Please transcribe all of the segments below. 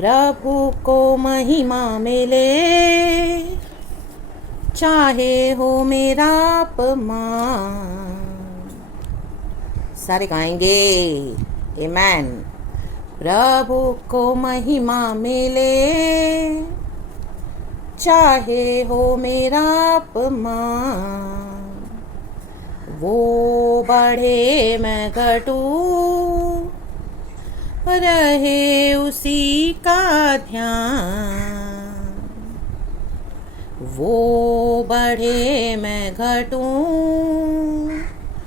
प्रभु को महिमा मिले, चाहे हो मेरा अपमान। सारे गाएंगे आमेन। प्रभु को महिमा मिले, चाहे हो मेरा अपमान। वो बढ़े मैं घटूं, रहे उसी का ध्यान। वो बढ़े मैं घटूं,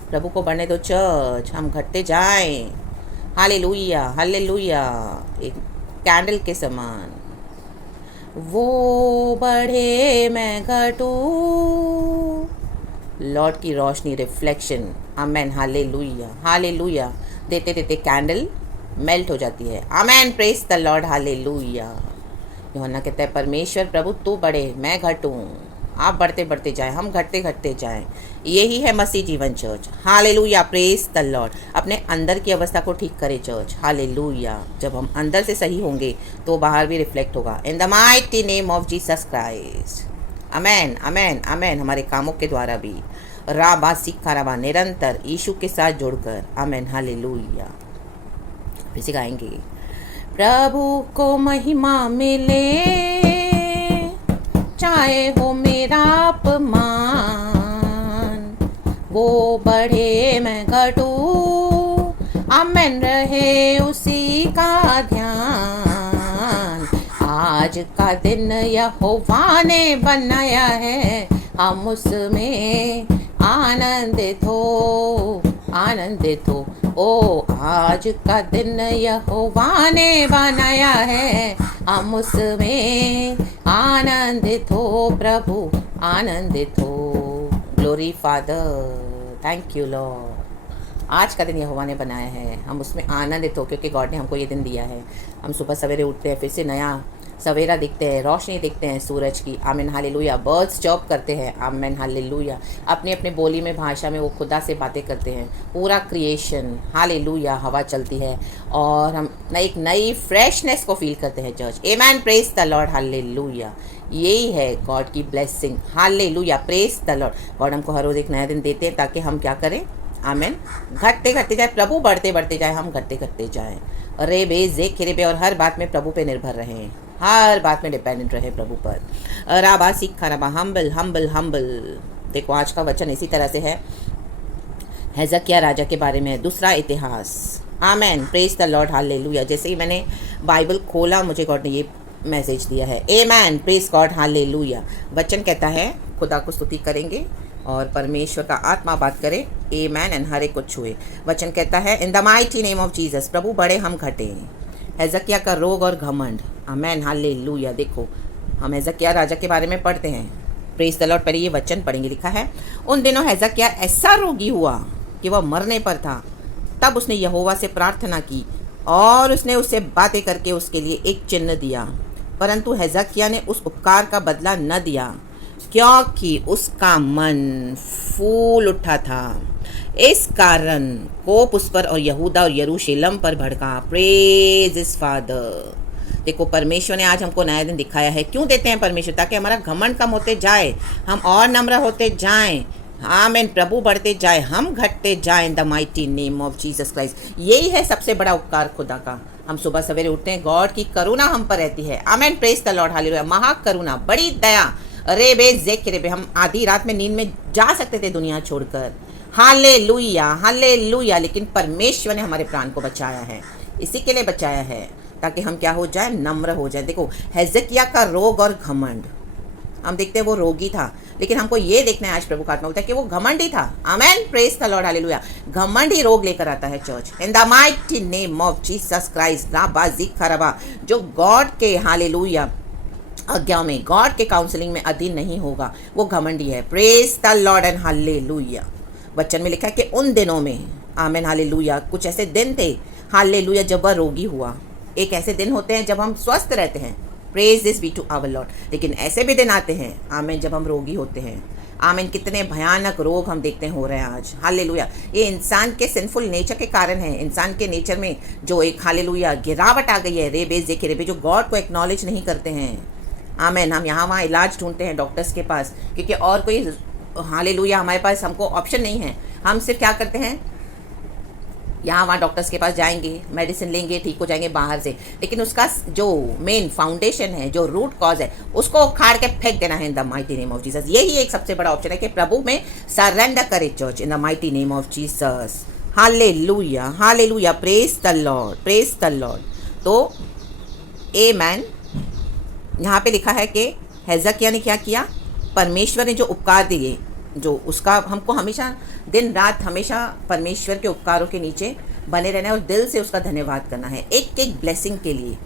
प्रभु को बढ़ने दो चर्च, हम घटते जाएं। हालेलुया हालेलुया, एक कैंडल के समान। वो बढ़े मैं घटूं, लॉर्ड की रोशनी रिफ्लेक्शन। Amen hallelujah hallelujah. देते देते कैंडल मेल्ट हो जाती है। Amen, praise the Lord hallelujah. यूहन्ना कहता है परमेश्वर प्रभु तू बढ़े मैं घटूं, आप बढ़ते बढ़ते जाएं, हम घटते घटते जाएं। यही है मसीह जीवन church. Hallelujah, praise the Lord. अपने अंदर की अवस्था को ठीक करे चर्च। हालेलुया। जब हम अंदर से सही होंगे तो बाहर भी रिफ्लेक्ट होगा। इन the mighty name of Jesus Christ. Amen amen amen. हमारे कामों के द्वारा भी राबा सिक्खा राबा, निरंतर यीशु के साथ जुड़कर। Amen hallelujah. फिर से गाएंगे। प्रभु को महिमा मिले, चाहे हो मेरा अपमान। वो बढ़े मैं घटूं, आमेन, रहे उसी का ध्यान। आज का दिन यहोवा ने बनाया है, हम उसमें आनंदित हो आनंदित हो। ओ आज का दिन यहोवा ने बनाया है, हम उसमें आनंदित हो। प्रभु आनंदित हो। Glory father, thank you Lord. आज का दिन यहोवा ने बनाया है, हम उसमें आनंदित हो, क्योंकि गॉड ने हमको ये दिन दिया है। हम सुबह सवेरे उठते हैं, फिर से नया सवेरा दिखते हैं, रोशनी दिखते हैं सूरज की। आमीन हालेलुया। बर्ड्स चॉप करते हैं। आमीन हालेलुया। अपने अपने बोली में भाषा में वो खुदा से बातें करते हैं। पूरा क्रिएशन हालेलुया, हवा चलती है और हम एक नई फ्रेशनेस को फील करते हैं church. Amen, praise the Lord hallelujah. यही है गॉड की blessing. Hallelujah, praise the Lord. God हमको हर रोज़ एक नया दिन देते हैं ताकि हम क्या करें। आमीन, घटते घटते जाए, प्रभु बढ़ते बढ़ते जाए, हम घटते घटते जाएं। रे बे जे खिरे बे, और हर बात में प्रभु पे निर्भर रहें, हर बात में डिपेंडेंट रहे प्रभु पर। राबा सीखा राबा, हम्बल हम्बल हम्बल। देखो आज का वचन इसी तरह से है, हेजकिय्याह राजा के बारे में, दूसरा इतिहास। आमेन, प्रेज द लॉर्ड हालेलुया। जैसे ही मैंने बाइबल खोला मुझे गॉड ने ये मैसेज दिया है। Amen, praise God hallelujah. वचन कहता है खुदा को स्तुति करेंगे और परमेश्वर का आत्मा बात करे। आमेन, एंड हर एक को छुए। वचन कहता है in the mighty name of Jesus, प्रभु बढ़े हम घटे। हेजकिय्याह का रोग और घमंड। Amen hallelujah. देखो हम हेजकिय्याह राजा के बारे में पढ़ते हैं। Praise the Lord. पहले ये वचन पढ़ेंगे। लिखा है उन दिनों हेजकिय्याह ऐसा रोगी हुआ कि वह मरने पर था। तब उसने यहोवा से प्रार्थना की और उसने उससे बातें करके उसके लिए एक चिन्ह दिया। परंतु हेजकिय्याह ने उस उपकार का बदला न दिया, क्योंकि उसका मन फूल उठा था। इस कारण कोप उस पर और यहूदा और यरूशलेम पर भड़का। Praise is father. देखो परमेश्वर ने आज हमको नया दिन दिखाया है। क्यों देते हैं परमेश्वर? ताकि हमारा घमंड कम होते जाए, हम और नम्र होते जाएं। आमीन, प्रभु बढ़ते जाए, हम घटते जाएं। इन the mighty name of Jesus Christ. यही है सबसे बड़ा उपकार खुदा का। हम सुबह सवेरे उठते हैं, गॉड की करुणा हम पर रहती है। Amen, praise the Lord hallelujah. महाकरुणा, बड़ी दया। अरे बे जेक रे बे, हम आधी रात में नींद में जा सकते थे दुनिया छोड़कर। Hallelujah hallelujah. लेकिन परमेश्वर ने हमारे प्राण को बचाया है। इसी के लिए बचाया है ताकि हम क्या हो जाए, नम्र हो जाए। देखो हेजकिय्याह का रोग और घमंड, हम देखते हैं वो रोगी था, लेकिन हमको ये देखना है आज प्रभु का आत्मा होता है कि वो घमंड ही था। Amen, praise the Lord hallelujah. घमंड ही रोग लेकर आता है church. In the mighty name of Jesus Christ. राबा जिक्खा रबा, जो गॉड के हालेलुया आज्ञा में, गॉड के काउंसलिंग में अधीन नहीं होगा, वो घमंडी है। Praise the Lord and hallelujah. वचन में लिखा है कि उन दिनों में, आमेन हालेलुया, कुछ ऐसे दिन थे हालेलुया जब वह रोगी हुआ। एक ऐसे दिन होते हैं जब हम स्वस्थ रहते हैं, praise this be to our Lord. लेकिन ऐसे भी दिन आते हैं, आमेन, जब हम रोगी होते हैं। आमीन। कितने भयानक रोग हम देखते हैं हो रहे हैं आज, हालेलुया। ये इंसान के सिंफुल नेचर के कारण है। इंसान के नेचर में जो एक हालेलुया गिरावट आ गई है, रेबेज देखे रेबे, जो गॉड को एक्नॉलेज नहीं करते हैं। आमीन। हम यहाँ वहाँ इलाज ढूंढते हैं डॉक्टर्स के पास, क्योंकि और कोई हालेलुया हमारे पास हमको ऑप्शन नहीं है। हम सिर्फ क्या करते हैं, यहाँ वहाँ डॉक्टर्स के पास जाएंगे, मेडिसिन लेंगे, ठीक हो जाएंगे बाहर से, लेकिन उसका जो मेन फाउंडेशन है, जो रूट कॉज है, उसको उखाड़ के फेंक देना है in the mighty name of Jesus. यही एक सबसे बड़ा ऑप्शन है कि प्रभु में सरेंडर करे church in the mighty name of Jesus. Hallelujah, hallelujah, praise the Lord, praise the Lord. तो आमेन। यहाँ पे लिखा है कि हेजकिय्याह ने क्या किया, परमेश्वर ने जो उपकार दिए, जो उसका हमको हमेशा दिन रात हमेशा परमेश्वर के उपकारों के नीचे बने रहना है और दिल से उसका धन्यवाद करना है। एक एक ब्लेसिंग के लिए,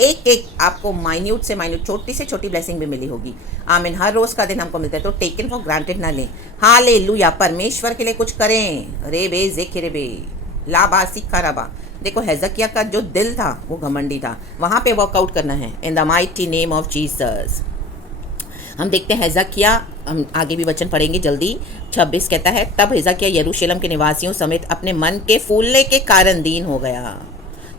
एक एक आपको माइन्यूट से माइन्यूट, छोटी से छोटी ब्लेसिंग भी मिली होगी। आमीन। हर रोज़ का दिन हमको मिलता है, तो टेकन फॉर ग्रांटेड ना लें। हालेलुया, परमेश्वर के लिए कुछ करें। रेबे जेखे रेबे लाबा सिखा राबा। देखो हेजकिय्याह का जो दिल था वो घमंडी था, वहाँ पे वर्कआउट करना है in the mighty name of Jesus. हम देखते हैं हेजकिय्याह, हम आगे भी वचन पढ़ेंगे जल्दी। 26 कहता है, तब हेजकिय्याह यरूशलेम के निवासियों समेत अपने मन के फूलने के कारण दीन हो गया।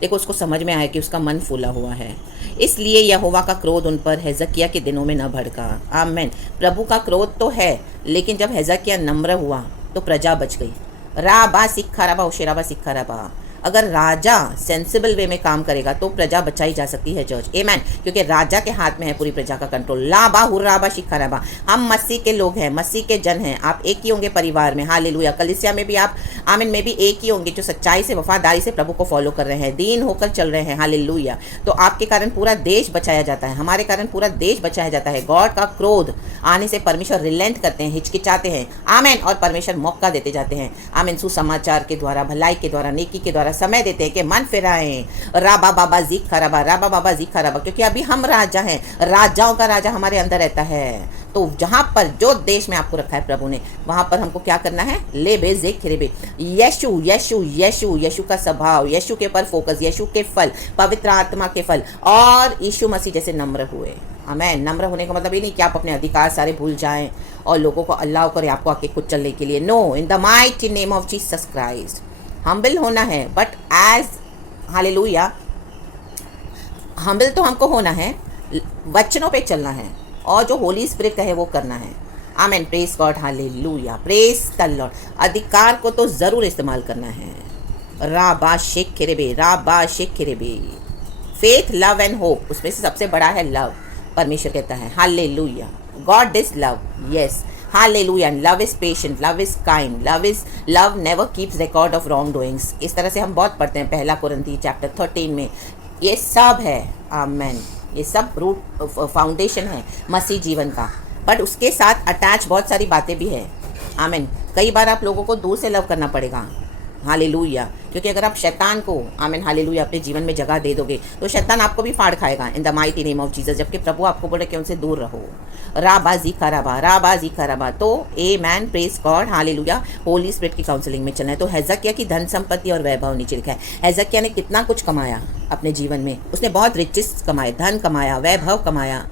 देखो उसको समझ में आया कि उसका मन फूला हुआ है, इसलिए यहोवा का क्रोध उन पर हेजकिय्याह के दिनों में न भड़का। आमीन। प्रभु का क्रोध तो है, लेकिन जब हेजकिय्याह नम्र हुआ तो प्रजा बच गई। राबा सिक्खा राबा उशेराबा सिक्खा राबा। अगर राजा सेंसिबल वे में काम करेगा तो प्रजा बचाई जा सकती है चर्च। आमीन। क्योंकि राजा के हाथ में है पूरी प्रजा का कंट्रोल। लाबा हुर्राबा शिखा राबा। हम मसीह के लोग हैं, मसीह के जन हैं। आप एक ही होंगे परिवार में, हालेलुया। कलीसिया में भी आप आमीन में भी एक ही होंगे जो सच्चाई से वफादारी से प्रभु को फॉलो कर रहे हैं, दीन होकर चल रहे हैं, हालेलुया। तो आपके कारण पूरा देश बचाया जाता है, हमारे कारण पूरा देश बचाया जाता है। गॉड का क्रोध आने से परमेश्वर रिलेंट करते हैं, हिचकिचाते हैं। आमीन। और परमेश्वर मौका देते जाते हैं। आमीन। सुसमाचार के द्वारा, भलाई के द्वारा, नेकी के द्वारा समय देते हैं कि मन फिराएं। राबा बाबा जीखा राबा, राबा बाबा जीखा राबा। क्योंकि अभी हम राजा हैं, राजाओं का राजा हमारे अंदर रहता है। तो जहाँ पर जो देश में आपको रखा है प्रभु ने, वहाँ पर हमको क्या करना है, ले बे जे खिरेबे। यशु यशु यशु यशु का स्वभाव, यशु के ऊपर फोकस, यशु के फल, पवित्र आत्मा के फल, और यीशु मसीह जैसे नम्र हुए। आमीन। नम्र होने का मतलब ये नहीं कि आप अपने अधिकार सारे भूल जाएं और लोगों को अल्लाह करे आपको आके कुछ चलने के लिए। No, in the mighty name of Jesus Christ. Humble होना है, बट एज हालेलुया, हम्बल तो हमको होना है, वचनों पे चलना है और जो होली स्पिरिट कहे वो करना है। Amen. Praise God, hallelujah, praise the Lord. अधिकार को तो ज़रूर इस्तेमाल करना है। राबा शेख खिरेबे, राबा शेख खिरेबे। फेथ, लव एंड होप, उसमें से सबसे बड़ा है लव। परमेश्वर कहता है hallelujah, God is love, yes, hallelujah. Love is patient, love is kind, love never keeps record of wrong doings. इस तरह से हम बहुत पढ़ते हैं 1 कुरिन्थी चैप्टर 13 में। ये सब है, आमेन। ये सब रूट फाउंडेशन है मसीह जीवन का, बट उसके साथ अटैच बहुत सारी बातें भी है। आमीन। कई बार आप लोगों को दूर से लव करना पड़ेगा, हालेलुया। क्योंकि अगर आप शैतान को, आमीन हालेलुया, अपने जीवन में जगह दे दोगे तो शैतान आपको भी फाड़ खाएगा इन the mighty name of Jesus. जबकि प्रभु आपको बोले कि उनसे दूर रहो। राबाजी खराबा, राबाजी खराबा। तो a man, praise God, hallelujah. Holi spirit की काउंसलिंग में चलना है। तो हेजकिय्याह की धन संपत्ति और वैभव नीचे लिखा है। हेजकिय्याह ने कितना कुछ कमाया अपने जीवन में, उसने बहुत रिचेस कमाए, धन कमाया, वैभव कमाया,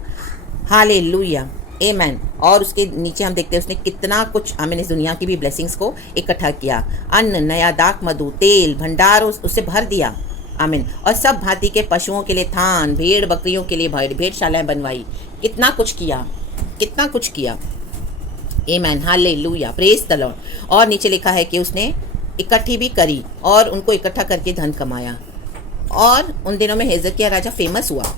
हालेलुया, आमेन। और उसके नीचे हम देखते हैं उसने कितना कुछ, आमीन, इस दुनिया की भी ब्लेसिंग्स को इकट्ठा किया। अन्न, नया दाख, मधु, तेल, भंडार उससे भर दिया, आमीन। और सब भांति के पशुओं के लिए थान, भेड़ बकरियों के लिए भेड़शालाएं बनवाई। कितना कुछ किया, कितना कुछ किया, आमीन, हालेलुया, प्रेज द लॉर्ड। और नीचे लिखा है कि उसने इकट्ठी भी करी और उनको इकट्ठा करके धन कमाया। और उन दिनों में हेजकिय्याह राजा फेमस हुआ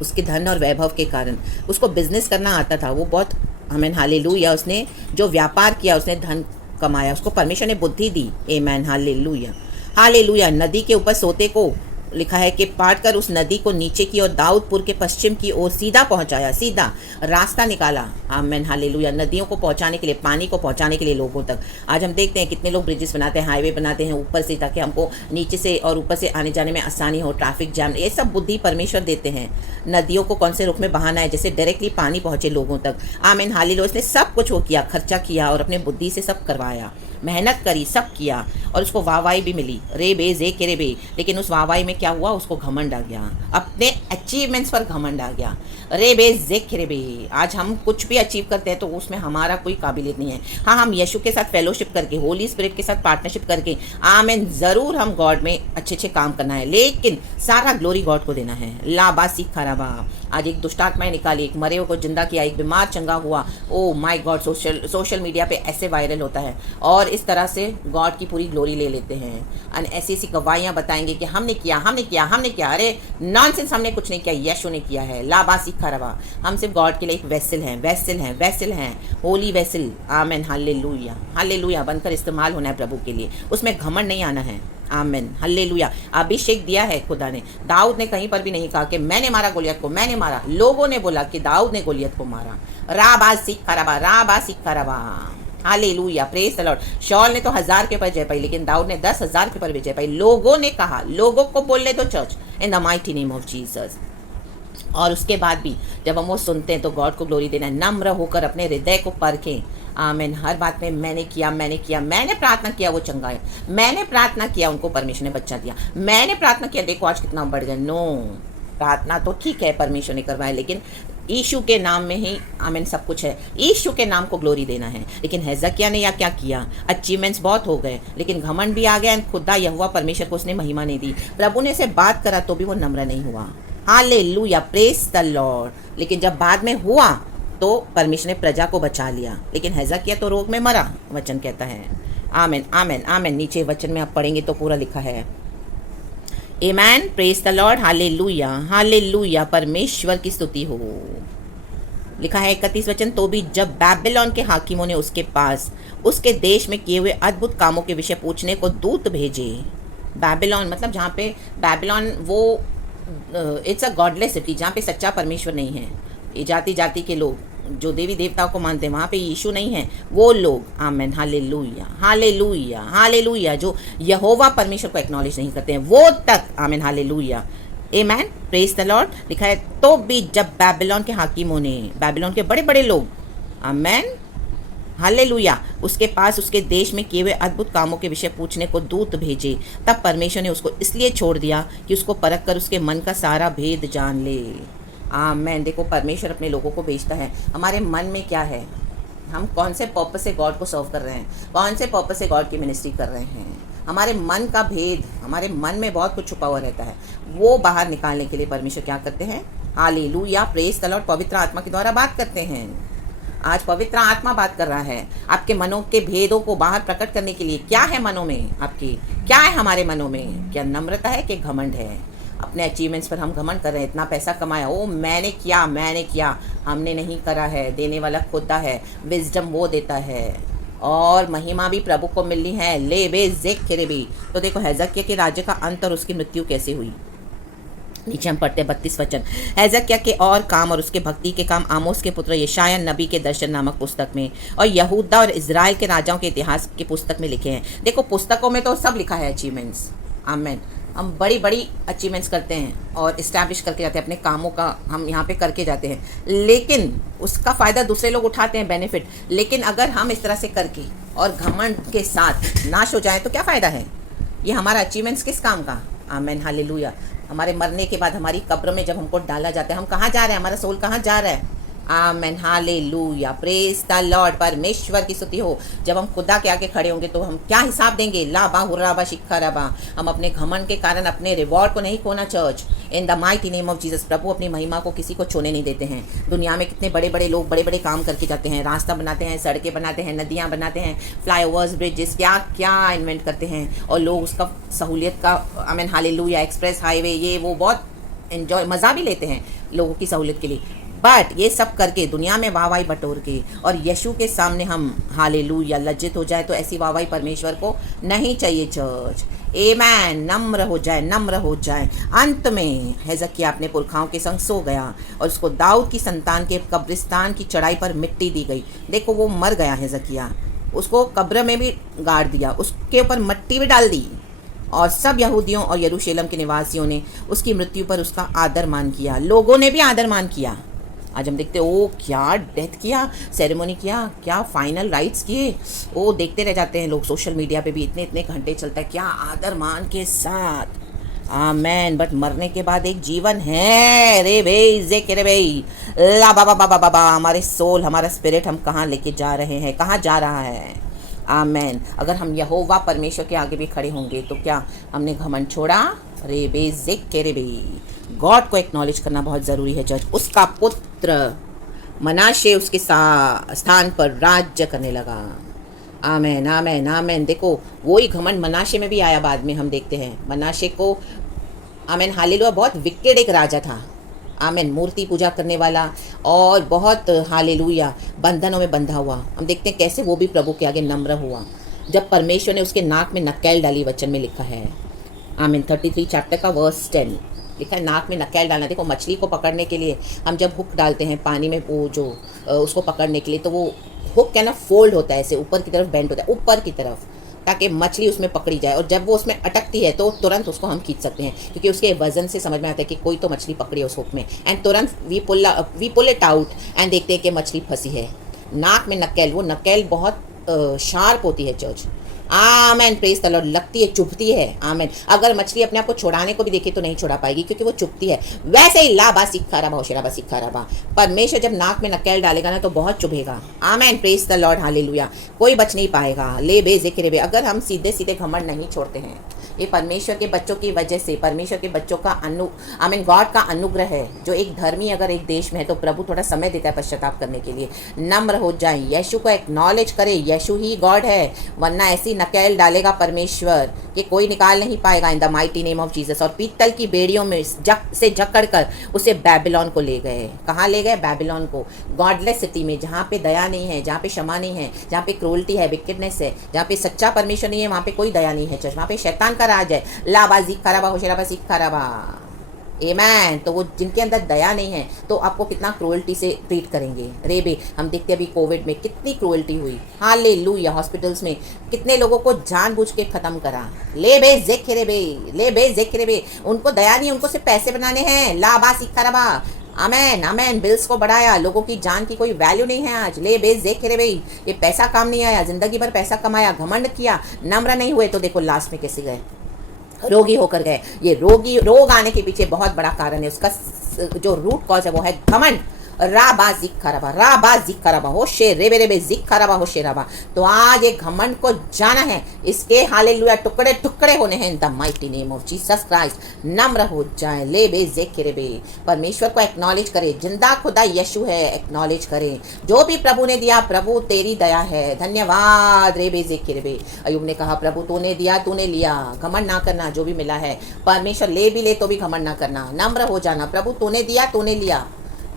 उसके धन और वैभव के कारण। उसको बिजनेस करना आता था, वो बहुत, आमीन, हालेलुया। उसने जो व्यापार किया, उसने धन कमाया, उसको परमेश्वर ने बुद्धि दी, आमीन, हालेलुया, हालेलुया। नदी के ऊपर सोते को लिखा है कि पाट कर उस नदी को नीचे की ओर दाऊदपुर के पश्चिम की ओर सीधा पहुंचाया, सीधा रास्ता निकाला, आमीन, हालेलुया। नदियों को पहुंचाने के लिए, पानी को पहुंचाने के लिए लोगों तक। आज हम देखते हैं कितने लोग ब्रिजेस बनाते हैं, हाईवे बनाते हैं ऊपर से, ताकि हमको नीचे से और ऊपर से आने जाने में आसानी हो, ट्रैफिक जैम, ये सब बुद्धि परमेश्वर देते हैं। नदियों को कौन से रुख में बहाना है, जैसे डायरेक्टली पानी पहुंचे लोगों तक, आमीन, हालेलुया। उसने सब कुछ वो किया, खर्चा किया और अपने बुद्धि से सब करवाया। मेहनत करी, सब किया और उसको वाहवाही भी मिली, रे बे जे के रे बे। लेकिन उस वाहवाही में क्या हुआ, उसको घमंड आ गया, अपने अचीवमेंट्स पर घमंड आ गया, रे बे जे के रे बे। आज हम कुछ भी अचीव करते हैं तो उसमें हमारा कोई काबिलियत नहीं है। हाँ, हम यीशु के साथ फेलोशिप करके, होली स्पिरिट के साथ पार्टनरशिप करके, आमेन, ज़रूर हम गॉड में अच्छे अच्छे काम करना है, लेकिन सारा ग्लोरी गॉड को देना है। लाबा सीखा रबा। आज एक दुष्टात्माएं निकाली, एक मरे हुए को जिंदा किया, एक बीमार चंगा हुआ। Oh my God, social media पे ऐसे वायरल होता है और इस तरह से गॉड की पूरी ग्लोरी ले लेते हैं। और ऐसी ऐसी गवाहियाँ बताएंगे कि हमने किया, हमने किया, हमने किया। अरे नॉनसेंस, हमने कुछ नहीं किया, यीशु ने किया है। लाबा सीखा रबा। हम सिर्फ गॉड के लिए एक वेसल हैं, वेसल हैं, वेसल हैं, होली वेसल। आमेन, हालेलुया, हालेलुया। बनकर इस्तेमाल होना है प्रभु के लिए, उसमें घमंड नहीं आना है। आमेन, हल्लेलुया। अभिषेक दिया है खुदा ने। दाऊद ने कहीं पर भी नहीं कहा कि मैंने मारा गोलियत को, मैंने मारा। लोगों ने बोला कि दाऊद ने गोलियत को मारा। राबा सीखा रबा, राबा सीखा रबा। Hallelujah, praise the Lord. Shawl ने तो 1000 के ऊपर जय पाई, लेकिन दाऊद ने 10,000 के ऊपर विजय पाई। लोगों ने कहा, लोगों को बोलने दो church, in the mighty name of Jesus. और उसके बाद भी जब हम वो सुनते हैं तो गॉड को ग्लोरी देना है। नम्र होकर अपने हृदय को परखें। आमीन। हर बात में मैंने किया, मैंने किया, मैंने प्रार्थना किया, वो चंगा है, मैंने प्रार्थना किया, उनको परमेश्वर ने बच्चा दिया, मैंने प्रार्थना किया, देखो आज कितना बढ़ गया। नो, प्रार्थना तो ठीक है परमेश्वर ने करवाया, लेकिन यीशु के नाम में ही आमीन सब कुछ है। यीशु के नाम को ग्लोरी देना है। लेकिन हेजकिय्याह ने या क्या किया, अचीवमेंट्स बहुत हो गए, लेकिन घमंड भी आ गया। खुदा यहोवा परमेश्वर को उसने महिमा नहीं दी। प्रभु ने से बात करा तो भी वो नम्र नहीं हुआ। Hallelujah, praise the Lord. लेकिन जब बाद में हुआ तो परमेश्वर ने प्रजा को बचा लिया, लेकिन हेजकिय्याह तो रोग में मरा, वचन कहता है। आमेन, आमेन, आमेन। नीचे वचन में आप पढ़ेंगे तो पूरा लिखा है। Amen, praise the Lord, hallelujah, hallelujah, परमेश्वर की स्तुति हो। लिखा है 31 वचन, तो भी जब बाबिलोन के हाकिमों ने उसके पास उसके देश में किए हुए अद्भुत कामों के विषय पूछने को दूत भेजे। बाबिलोन मतलब जहाँ पे बाबिलोन वो इट्स अ गॉडलेस सिटी, जहाँ पे सच्चा परमेश्वर नहीं है। ये जाति जाति के लोग जो देवी देवताओं को मानते हैं, वहाँ पे यीशु नहीं है, वो लोग। आमेन, हालेलुया, हालेलुया, हालेलुया। जो यहोवा परमेश्वर को एक्नॉलेज नहीं करते हैं वो तक। Amen, hallelujah, amen, praise the Lord. लिखा है तो भी जब बाबिलोन के हाकिमों ने, बाबिलोन के बड़े बड़े लोग, आमेन, हालेलुया, उसके पास उसके देश में किए हुए अद्भुत कामों के विषय पूछने को दूत भेजे, तब परमेश्वर ने उसको इसलिए छोड़ दिया कि उसको परख कर उसके मन का सारा भेद जान ले। आमेन। देखो, परमेश्वर अपने लोगों को भेजता है। हमारे मन में क्या है, हम कौन से पर्पस से गॉड को सर्व कर रहे हैं, कौन से पर्पस से गॉड की मिनिस्ट्री कर रहे हैं। हमारे मन का भेद, हमारे मन में बहुत कुछ छुपा हुआ रहता है, वो बाहर निकालने के लिए परमेश्वर क्या करते हैं। Hallelujah, praise the Lord. पवित्र आत्मा के द्वारा बात करते हैं। आज पवित्र आत्मा बात कर रहा है आपके मनों के भेदों को बाहर प्रकट करने के लिए। क्या है मनों में आपके, क्या है हमारे मनों में, क्या नम्रता है कि घमंड है। अपने अचीवमेंट्स पर हम घमंड कर रहे हैं, इतना पैसा कमाया, ओ मैंने किया, मैंने किया। हमने नहीं करा है, देने वाला खुदा है, विजडम वो देता है और महिमा भी प्रभु को मिलनी है। ले बे ज़िक्र भी। तो देखो हेजकिय्याह के राज्य का अंत और उसकी मृत्यु कैसे हुई। नीचे हम पढ़ते हैं 32 वचन। हेजकिय्याह के और काम और उसके भक्ति के काम आमोस के पुत्र यशायाह नबी के दर्शन नामक पुस्तक में और यहूदा और इजराइल के राजाओं के इतिहास की पुस्तक में लिखे हैं। देखो, पुस्तकों में तो सब लिखा है अचीवमेंट्स। आमेन। हम बड़ी बड़ी अचीवमेंट्स करते हैं और इस्टेब्लिश करके जाते हैं, अपने कामों का हम यहाँ पे करके जाते हैं, लेकिन उसका फ़ायदा दूसरे लोग उठाते हैं, बेनिफिट। लेकिन अगर हम इस तरह से करके और घमंड के साथ नाश हो जाए तो क्या फ़ायदा है। ये हमारा अचीवमेंट्स किस काम का। आमेन, हालेलुया। हमारे मरने के बाद हमारी कब्र में जब हमको डाला जाता है, हम कहाँ जा रहे हैं, हमारा सोल कहाँ जा रहा है। आमेन, हालेलुया, प्रेज द लॉर्ड। परमेश्वर की स्तुति हो। जब हम खुदा के आगे खड़े होंगे तो हम क्या हिसाब देंगे। लाबा हुर्राबा शिखराबा। हम अपने घमंड के कारण अपने रिवॉर्ड को नहीं खोना church, in the mighty name of Jesus. प्रभु अपनी महिमा को किसी को छूने नहीं देते हैं। दुनिया में कितने बड़े बड़े लोग बड़े बड़े काम करके जाते हैं, रास्ता बनाते हैं, सड़कें बनाते हैं, नदियाँ बनाते हैं, फ्लाईओवर्स, ब्रिजेस, क्या क्या इन्वेंट करते हैं और लोग उसका सहूलियत का, आमीन, हालेलुया, एक्सप्रेस हाईवे, ये वो बहुत एंजॉय, मज़ा भी लेते हैं लोगों की सहूलियत के लिए। बट ये सब करके दुनिया में वाहवाही बटोर के और यीशु के सामने हम हालेलुया लज्जित हो जाए तो ऐसी वाहवाही परमेश्वर को नहीं चाहिए चर्च। आमेन। नम्र हो जाए, नम्र हो जाए। अंत में हेजकिय्याह अपने पुरखाओं के संग सो गया और उसको दाऊद की संतान के कब्रिस्तान की चढ़ाई पर मिट्टी दी गई। देखो, वो मर गया हेजकिय्याह, उसको कब्र में भी गाड़ दिया, उसके ऊपर मिट्टी भी डाल दी और सब यहूदियों और यरूशलेम के निवासियों ने उसकी मृत्यु पर उसका आदर मान किया। लोगों ने भी आदर मान किया। आज हम देखते ओ क्या डेथ किया, सेरेमनी किया, क्या फाइनल राइट्स किए, ओ देखते रह जाते हैं लोग। सोशल मीडिया पे भी इतने इतने घंटे चलता है, क्या आदर मान के साथ। आमेन। बट मरने के बाद एक जीवन है रे भाई, जे के रे भाई, ला बाबा बाबा बाबा, हमारे सोल, हमारा स्पिरिट हम कहाँ लेके जा रहे हैं, कहाँ जा रहा है। आमेन। अगर हम यहोवा परमेश्वर के आगे भी खड़े होंगे तो क्या हमने घमंड छोड़ा, रे बे जे के रे भाई। गॉड को एक्नॉलेज करना बहुत ज़रूरी है जज। उसका पुत्र मनाशे उसके स्थान पर राज्य करने लगा। आमेन आमेन आमेन। देखो वही घमंड मनाशे में भी आया, बाद में हम देखते हैं मनाशे को, आमेन हालेलुया, बहुत विकेड एक राजा था। आमेन। मूर्ति पूजा करने वाला और बहुत हालेलुया बंधनों में बंधा हुआ। हम देखते हैं कैसे वो भी प्रभु के आगे नम्र हुआ जब परमेश्वर ने उसके नाक में नकेल डाली। वचन में लिखा है, आमीन, 33 चैप्टर का वर्स 10 लिखा है, नाक में नकेल डालना। देखो मछली को पकड़ने के लिए हम जब हुक डालते हैं पानी में, वो जो उसको पकड़ने के लिए, तो वो हुक क्या ना फोल्ड होता है, ऐसे ऊपर की तरफ बेंड होता है, ऊपर की तरफ, ताकि मछली उसमें पकड़ी जाए। और जब वो उसमें अटकती है तो तुरंत उसको हम खींच सकते हैं, क्योंकि उसके वजन से समझ में आता है कि कोई तो मछली पकड़ी है उस हुक में। एंड तुरंत we pull it out and देखते हैं कि मछली फंसी है। नाक में नकेल, वो नकेल बहुत शार्प होती है church. Amen, praise the Lord. लगती है, चुभती है। आमेन। अगर मछली अपने आप को छुड़ाने को भी देखे तो नहीं छुड़ा पाएगी, क्योंकि वो चुभती है। वैसे ही लाबा सिक्खा रबा होशेराबा सिक्खा रबा, परमेश्वर जब नाक में नकेल डालेगा ना तो बहुत चुभेगा। आमेन, प्रेज द लॉर्ड, हालेलुया। कोई बच नहीं पाएगा। ले बे जिक्र बे। अगर हम सीधे सीधे घमंड नहीं छोड़ते हैं, ये परमेश्वर के बच्चों की वजह से, परमेश्वर के बच्चों का आमीन गॉड का अनुग्रह है। जो एक धर्मी अगर एक देश में है तो प्रभु थोड़ा समय देता है पश्चाताप करने के लिए। नम्र हो जाए, यीशु को एक्नॉलेज करे, यीशु ही गॉड है, वरना ऐसी नकेल डालेगा परमेश्वर कि कोई निकाल नहीं पाएगा। इन the mighty name of Jesus. और पीतल की बेड़ियों में से जकड़ कर उसे बैबिलोन को ले गए। कहाँ ले गए? बैबिलोन को। गॉडलेस सिटी में, जहाँ पे दया नहीं है, जहाँ पे क्षमा नहीं है, जहाँ पे क्रूअल्टी है, विकेडनेस है, जहाँ पे सच्चा परमेश्वर नहीं है, वहाँ पे कोई दया नहीं है चर्च, वहाँ पे शैतान का राज है। लाबा जिक्का रबा होशेराबा सिक्का रबा। आमेन। तो वो जिनके अंदर दया नहीं है तो आपको कितना क्रूअल्टी से ट्रीट करेंगे। रेबे, हम देखते हैं अभी कोविड में कितनी क्रूअल्टी हुई। हालेलुया। हॉस्पिटल्स में कितने लोगों को जानबूझ के ख़त्म करा। ले बे जेखे बे, ले बे जेखे बे। उनको दया नहीं, उनको सिर्फ पैसे बनाने हैं। लाबा सिक्का रबा। आमेन आमेन। बिल्स को बढ़ाया, लोगों की जान की कोई वैल्यू नहीं है आज। ले बेच देख रे भाई, ये पैसा काम नहीं आया, जिंदगी भर पैसा कमाया, घमंड किया, नम्र नहीं हुए, तो देखो लास्ट में कैसे गए, रोगी होकर गए। ये रोग आने के पीछे बहुत बड़ा कारण है, उसका जो रूट कॉज है वो है घमंड। राबा जिक्खरबा हो शे रेबे रेबे जिक्खरबा हो शे रबा। तो आज एक घमंड को जाना है, इसके हालेलुया टुकड़े टुकड़े होने हैं इन the mighty name of Jesus Christ. नम्र हो जाए। ले बे जेके रेबे, परमेश्वर को एक्नॉलेज करे, जिंदा खुदा यीशु है, एक्नॉलेज करे। जो भी प्रभु ने दिया, प्रभु तेरी दया है, धन्यवाद। रेबे जेके रेबे। अयूब ने कहा प्रभु तूने दिया तूने लिया, घमंड ना करना। जो भी मिला है परमेश्वर ले भी ले तो भी घमंड ना करना, नम्र हो जाना। प्रभु तूने दिया तूने लिया।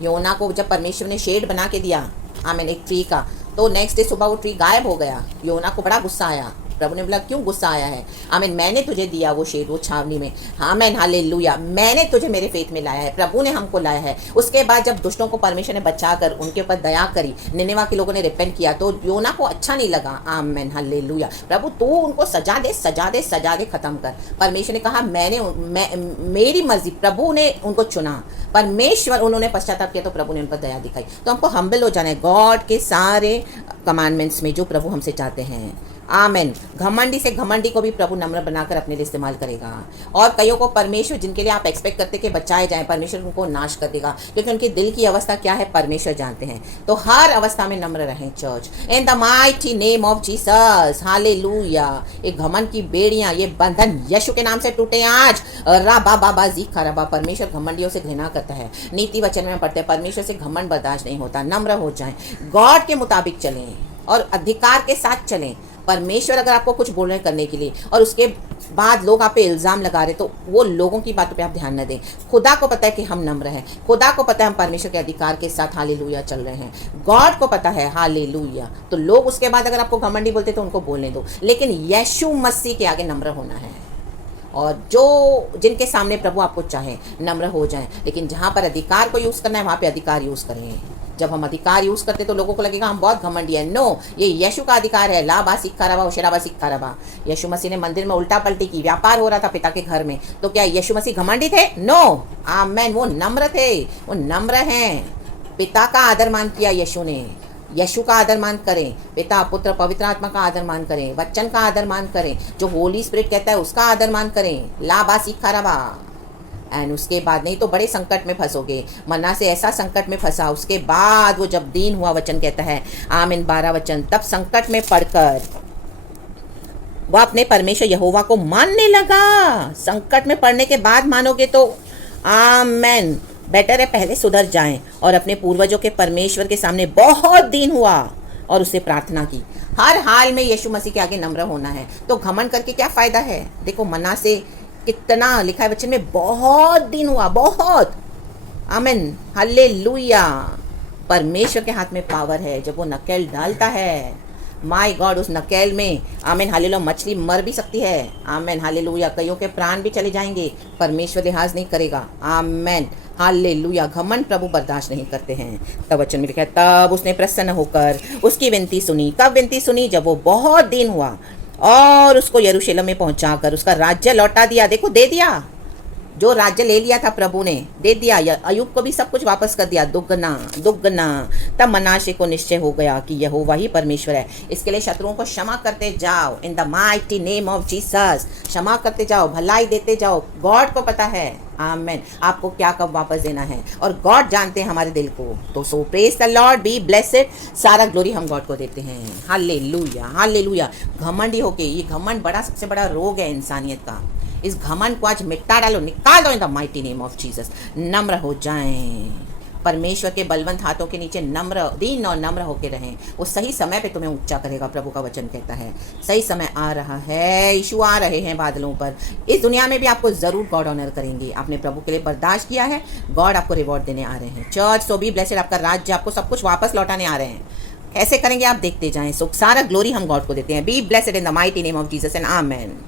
योना को जब परमेश्वर ने शेड बना के दिया, आमीन, एक ट्री का, तो नेक्स्ट डे सुबह वो ट्री गायब हो गया। योना को बड़ा गुस्सा आया। प्रभु ने बोला क्यों गुस्सा आया है? आमीन, मैंने तुझे दिया वो शेड, वो छावनी में। आमीन, हालेलुया। मैंने तुझे मेरे फेथ में लाया है, प्रभु ने हमको लाया है। उसके बाद जब दुष्टों को परमेश्वर ने बचाकर उनके ऊपर दया करी, निनेवा के लोगों ने रिपेंट किया, तो योना को अच्छा नहीं लगा। आमीन, हालेलुया। प्रभु तू उनको सजा दे सजा दे सजा दे, खत्म कर। परमेश्वर ने कहा मेरी मर्जी। प्रभु ने उनको चुना, परमेश्वर, उन्होंने पश्चाताप किया तो प्रभु ने उन पर दया दिखाई। तो हमको हम्बल हो जाना है गॉड के सारे कमांडमेंट्स में जो प्रभु हमसे चाहते हैं। आमेन। घमंडी से घमंडी को भी प्रभु नम्र बनाकर अपने लिए इस्तेमाल करेगा। और कईयों को परमेश्वर, जिनके लिए आप एक्सपेक्ट करते कि बचाए जाएं, परमेश्वर उनको नाश कर देगा, क्योंकि उनके दिल की अवस्था क्या है परमेश्वर जानते हैं। तो हर अवस्था में नम्र रहें church, in the mighty name of Jesus. Hallelujah. ये घमंड की बेड़ियां, ये बंधन यीशु के नाम से टूटे आज। राबा बाबा जीखा रबा। परमेश्वर घमंडियों से घृणा करता है। नीति वचन में पढ़ते हैं परमेश्वर से घमंड बर्दाश्त नहीं होता। नम्र हो जाएं, गॉड के मुताबिक चलें और अधिकार के साथ चलें। परमेश्वर अगर आपको कुछ बोल रहे करने के लिए और उसके बाद लोग आप पे इल्ज़ाम लगा रहे, तो वो लोगों की बातों पे आप ध्यान न दें। खुदा को पता है कि हम नम्र हैं, खुदा को पता है हम परमेश्वर के अधिकार के साथ हालेलुया चल रहे हैं, गॉड को पता है। हालेलुया। तो लोग उसके बाद अगर आपको घमंडी बोलते तो उनको बोलने दो, लेकिन यीशु मसीह के आगे नम्र होना है। और जो जिनके सामने प्रभु आपको चाहे नम्र हो जाएं, लेकिन जहाँ पर अधिकार को यूज़ करना है वहाँ पे अधिकार यूज़ करें। जब हम अधिकार यूज़ करते तो लोगों को लगेगा हम बहुत घमंडी है। नो, ये यीशु का अधिकार है। लाबा सिक्का रबा होशेराबा सिक्का रबा। यीशु मसीह ने मंदिर में उल्टा पलटी की, व्यापार हो रहा था पिता के घर में, तो क्या यीशु मसीह घमंडी थे? नो, आमेन। वो नम्र थे, वो नम्र हैं। पिता का आदर मान किया यीशु ने। यीशु का आदर मान करें, पिता पुत्र पवित्र आत्मा का आदर मान करें, वचन का आदर मान करें, जो होली स्पिरिट कहता है उसका आदर मान करें। लाबा सीखा रबा। एंड उसके बाद नहीं तो बड़े संकट में फंसोगे। मन्ना से ऐसा संकट में फंसा, उसके बाद वो जब दीन हुआ, वचन कहता है आमीन 12 वचन, तब संकट में पड़कर वह अपने परमेश्वर यहोवा को मानने लगा। संकट में पड़ने के बाद मानोगे तो आमेन, बेटर है पहले सुधर जाएं। और अपने पूर्वजों के परमेश्वर के सामने बहुत दीन हुआ और उससे प्रार्थना की। हर हाल में यीशु मसीह के आगे नम्र होना है। तो घमंड करके क्या फ़ायदा है? देखो मन्ना से कितना लिखा है वचन में, बहुत दिन हुआ, बहुत। आमीन, हालेलुया। परमेश्वर के हाथ में पावर है। जब वो नकेल डालता है, माय गॉड, उस नकेल में आमीन हालेलुया मछली मर भी सकती है। आमीन हालेलुया, कईयों के प्राण भी चले जाएंगे, परमेश्वर लिहाज नहीं करेगा। आमीन हालेलुया। घमंड प्रभु बर्दाश्त नहीं करते हैं। तब वचन में लिखा है, तब उसने प्रसन्न होकर उसकी विनती सुनी। कब विनती सुनी? जब वो बहुत दिन हुआ और उसको यरूशलेम में पहुंचाकर उसका राज्य लौटा दिया। देखो, दे दिया, जो राज्य ले लिया था प्रभु ने दे दिया। अय्यूब को भी सब कुछ वापस कर दिया, दुगना दुगना। तब मनाशे को निश्चय हो गया कि यहोवा ही परमेश्वर है। इसके लिए शत्रुओं को क्षमा करते जाओ, इन the mighty name of Jesus. क्षमा करते जाओ, भलाई देते जाओ। गॉड को पता है आमेन आपको क्या कब वापस देना है, और गॉड जानते हैं हमारे दिल को। तो so praise the Lord, be blessed. सारा ग्लोरी हम गॉड को देते हैं। Hallelujah hallelujah. घमंडी होके, ये घमंड बड़ा सबसे बड़ा रोग है इंसानियत का। इस घमंड को आज मिटा डालो, निकाल दो इन the mighty name of Jesus. नम्र हो जाएं, परमेश्वर के बलवंत हाथों के नीचे नम्र, दीन और नम्र होके रहें। वो सही समय पे तुम्हें ऊंचा करेगा। प्रभु का वचन कहता है सही समय आ रहा है, यीशु आ रहे हैं बादलों पर। इस दुनिया में भी आपको जरूर गॉड ऑनर करेंगे। आपने प्रभु के लिए बर्दाश्त किया है, गॉड आपको रिवॉर्ड देने आ रहे हैं। चर्च सो बी ब्लेसेड, आपका राज्य, आपको सब कुछ वापस लौटाने आ रहे हैं। कैसे करेंगे आप देखते जाएं। सो सारा ग्लोरी हम गॉड को देते हैं। Be blessed in the mighty name of Jesus and amen.